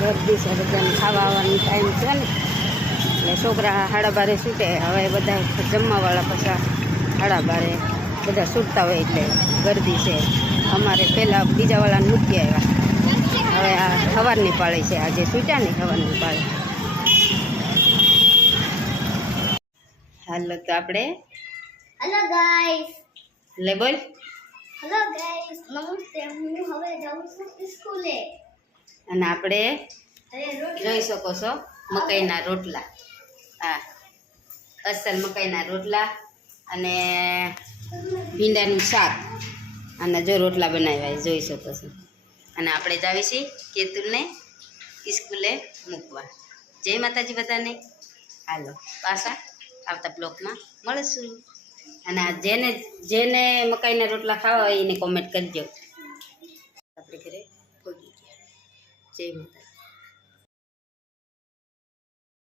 ગરદી છે બધાને ખાવા આવવાનો ટાઈમ છે ને એટલે છોકરા 12:30 છૂટે હવે બધા જમવાવાળા પાછા 12:30 બધા છૂટતા હોય એટલે ગરદી છે અમારે પહેલાં બીજાવાળાને મૂકી આવ્યા હવે આ સવારની પાળી છે આજે છૂટ્યા ને સવારની પાળી હાલો તો આપણે હેલો ગાઈસ લે બોલ હેલો ગાઈસ નમસ્તે હું હવે જાઉં છું સ્કૂલે અને આપણે અરે રોટલી જોઈ શકો છો મકાઈના રોટલા હા અસલ મકાઈના રોટલા અને ભીંડાનું શાક અને જો રોટલા બનાવ્યા જોઈ શકો છો અને આપણે જાવી છીએ કેતુલને સ્કૂલે મૂકવા જય માતાજી બધાને હાલો પાછા આવતા બ્લોકમાં મળશું અને જેને જેને મકાઈના રોટલા ખાવા હોય એને કોમેન્ટ કરજો આપણે ઘરે પહોંચી ગયા જય માતાજી